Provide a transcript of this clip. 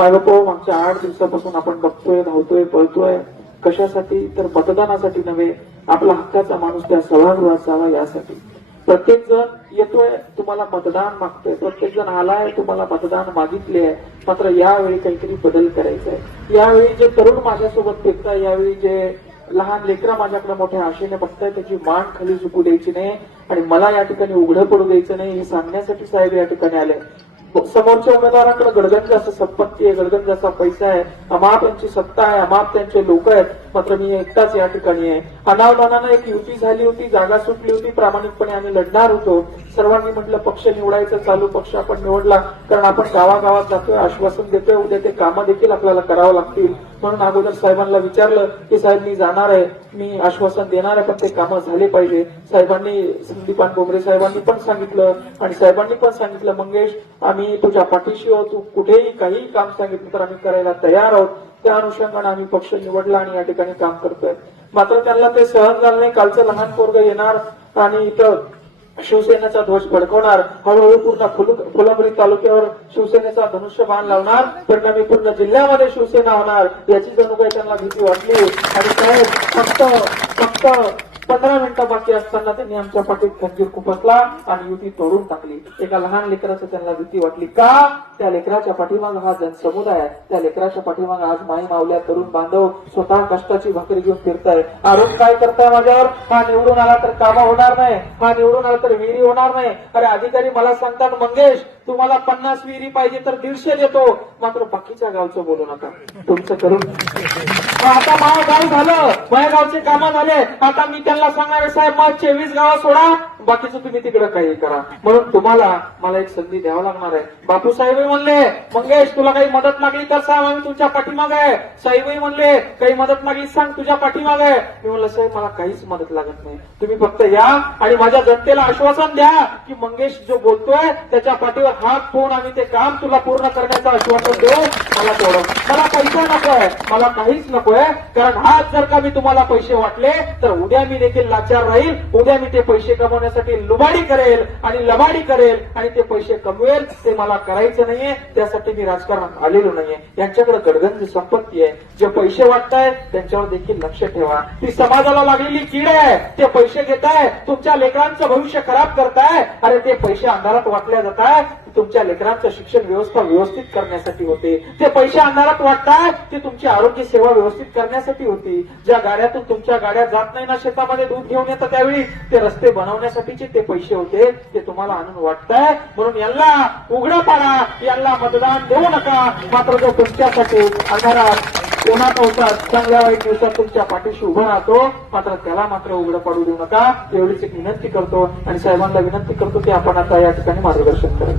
मायबापो, मागच्या 8 दिवसापासून आपण बघतोय, धावतोय, पळतोय. कशासाठी? तर मतदानासाठी नव्हे, आपला हक्काचा माणूस त्या सभागृहात जावा यासाठी. प्रत्येक जण येतोय, तुम्हाला मतदान मागतोय, प्रत्येक जण आलाय, तुम्हाला मतदान मागितले आहे. मात्र यावेळी काहीतरी बदल करायचा आहे. यावेळी जे तरुण माझ्यासोबत फिरताय, यावेळी जे लहान लेकरं माझ्याकडे मोठ्या आशेने बघताय, त्याची मान खाली झुकू द्यायची नाही आणि मला या ठिकाणी उघडं पडू द्यायचं नाही, हे सांगण्यासाठी साहेब या ठिकाणी आले. समोरच्या उमेदवारांकडे गडगंज असं संपत्ती आहे, गडगंज असा पैसा आहे, अमाप त्यांची सत्ता आहे, अमाप त्यांचे लोक आहेत. मात्र मी एकटाच या ठिकाणी आहे. अनावधानानं एक युती झाली होती, जागा सुटली होती, प्रामाणिकपणे आम्ही लढणार होतो. सर्वांनी म्हटलं पक्ष निवडायचं, चालू पक्ष आपण निवडला, कारण आपण गावागावात जातोय, आश्वासन देतोय, उद्या ते कामं देखील आपल्याला करावं लागतील. म्हणून अगोदर साहेबांना विचारलं की साहेब मी जाणार आहे, मी आश्वासन देणार आहे, पण ते कामं झाले पाहिजे. साहेबांनी, संदीपान डोंगरे साहेबांनी पण सांगितलं आणि साहेबांनी पण सांगितलं, मंगेश आम्ही तुझ्या पाठीशी आहोत, तू कुठेही काही काम सांगितलं तर आम्ही करायला तयार आहोत. त्या अनुषंगाने आम्ही पक्ष निवडला आणि या ठिकाणी काम करतोय. मात्र त्यांना ते सहन झालं नाही. कालचं लहान पोरग येणार आणि इथं शिवसेनेचा ध्वज फडकवणार, हळूहळू पूर्ण फुलंब्री तालुक्यावर शिवसेनेचा धनुष्यबाण लावणार, परिणामी पूर्ण जिल्ह्यामध्ये शिवसेना होणार याची जणू काही त्यांना भीती वाटली. आणि साहेब फक्त 15 मिनिटं बाकी असताना त्यांनी आमच्या पाठीत खंजीर खुपसला आणि युती तोडून टाकली. एका लहान लेकराचं त्यांना भीती वाटली. का? त्या लेकराच्या पाठीमाग हा जनसमुदाय आहे, त्या लेकराच्या पाठीमाग आज माई मावल्या तरुण बांधव स्वतः कष्टाची भाकरी घेऊन फिरताय. आरोप काय करताय माझ्यावर? हा निवडून आला तर कामं होणार नाही, हा निवडून आला तर विहिरी होणार नाही. अरे अधिकारी मला सांगतात मंगेश तुम्हाला 50 विहिरी पाहिजे तर 150 देतो, मात्र बाकीच्या गावचं बोलू नका, तुमचं करून. आता माझं गाव झालं, माझ्या गावचे कामं झाले, आता मी त्यांना सांगणार साहेब मग 24 गावं सोडा, बाकीचं तुम्ही तिकडे काही करा. म्हणून तुम्हाला मला एक संधी द्यावं लागणार आहे. बापूसाहेबही म्हणले मंगेश तुला काही मदत लागली तर सांग, आम्ही तुमच्या पाठीमाग आहे. साहेबही म्हणले काही मदत लागली सांग, तुझ्या पाठीमाग आहे. मी म्हणलं साहेब मला काहीच मदत लागत नाही, तुम्ही फक्त या आणि माझ्या जनतेला आश्वासन द्या की मंगेश जो बोलतोय त्याच्या पाठीवर हात ठेवून आम्ही ते काम तुला पूर्ण करण्याचं आश्वासन देऊ. मला तेवढं, मला पैसा नकोय, मला काहीच नकोय, कारण आज जर का मी तुम्हाला पैसे वाटले तर उद्या मी देखील लाचार राहील, उद्या मी ते पैसे कमवण्यासाठी लुबाडी करेल आणि लबाडी करेल आणि ते पैसे कमवेल. ते मला करायचं नाहीये, त्यासाठी मी राजकारणात आलेलो नाहीये. यांच्याकडे गडगंज संपत्ती आहे, जे पैसे वाटताय त्यांच्यावर देखील लक्ष ठेवा. ती समाजाला लागलेली कीड आहे, ते पैसे घेताय, तुमच्या लेकरांचं भविष्य खराब करताय. अरे ते पैसे अंधारात वाटल्या जात आहे, तुमच्या लेकरांचं शिक्षण व्यवस्था व्यवस्थित करण्यासाठी होते. ते पैसे अंधारात वाटताय, ते तुमची आरोग्य सेवा व्यवस्थित करण्यासाठी होती. ज्या गाड्यातून तुमच्या गाड्या जात नाही ना शेतामध्ये दूध घेऊन येतं, त्यावेळी ते रस्ते बनवण्यासाठीचे ते पैसे होते, ते तुम्हाला आणून वाटताय. म्हणून यांना उघडं पाडा, यांना मतदान देऊ नका. मात्र जो तुमच्यासाठी अंधारात कोणात होतात चांगल्या वाईट दिवसात तुमच्या पाठीशी उभं राहतो, मात्र त्याला मात्र उघडं पाडू देऊ नका. एवढीच एक विनंती करतो आणि साहेबांना विनंती करतो की आपण आता या ठिकाणी मार्गदर्शन करेल.